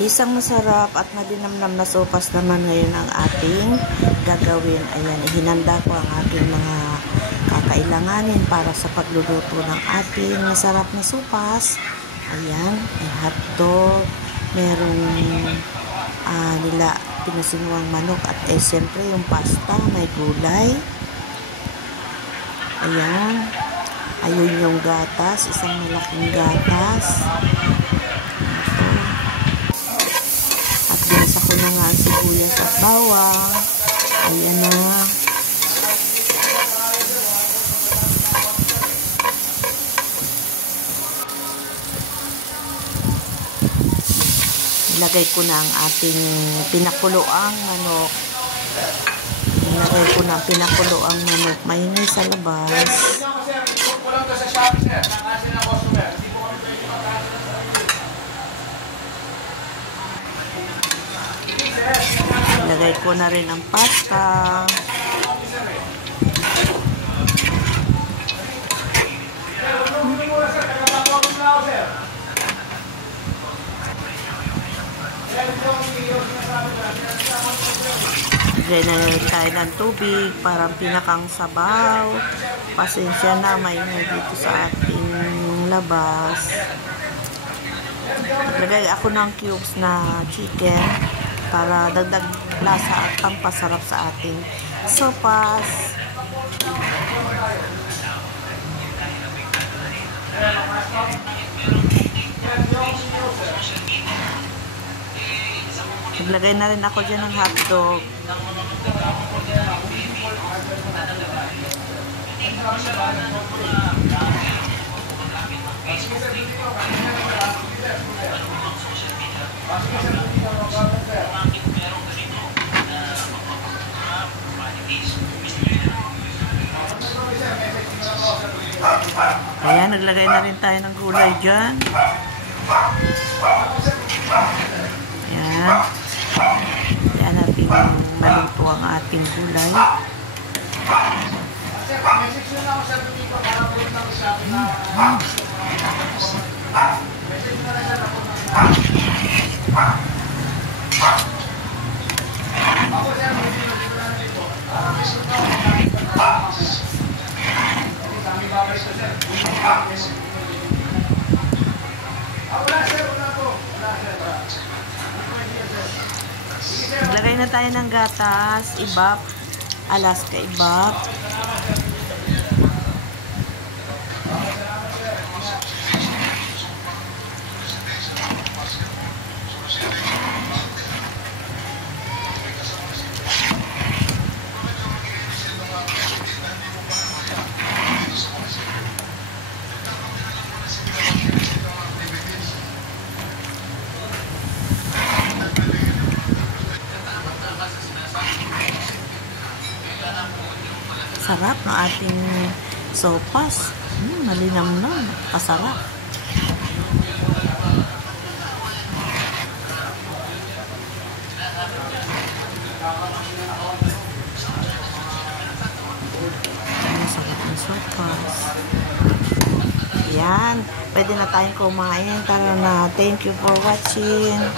Isang masarap at madinamnam na sopas naman ngayon ang ating gagawin. Ayan, ihinanda ko ang ating mga kakailanganin para sa pagluluto ng ating masarap na sopas. Ayan, may hotdog, merong nila pinusinuang manok at siyempre yung pasta, may gulay. Ayan, ayun yung gatas, isang malaking gatas. Binasa ko na nga ang sibuyas at bawang. Ayan na. Ilagay ko na ang ating pinakuloang manok. Ilagay ko na ang pinakuloang manok. Maingay sa labas. Ilagay ko na rin ang pasta. Ilagay na rin tayo ng tubig para pinakang sabaw. Pasensya na, maingay dito sa ating labas. Ilagay ako ng cubes na chicken para dagdag lasa at pampasarap sa ating sopas. Naglagay na rin ako dyan ng hotdog. Ayan, naglagay na rin tayo ng gulay dyan. Ayan. Ayan natin maluto ang ating gulay. Maglagay na tayo ng gatas, ibap, Alaska ibap. Sarap ng ating sopas. Malinamnam. Masarap. Masarap ng sopas. Yan. Pwede na tayong kumain. Tara na. Thank you for watching.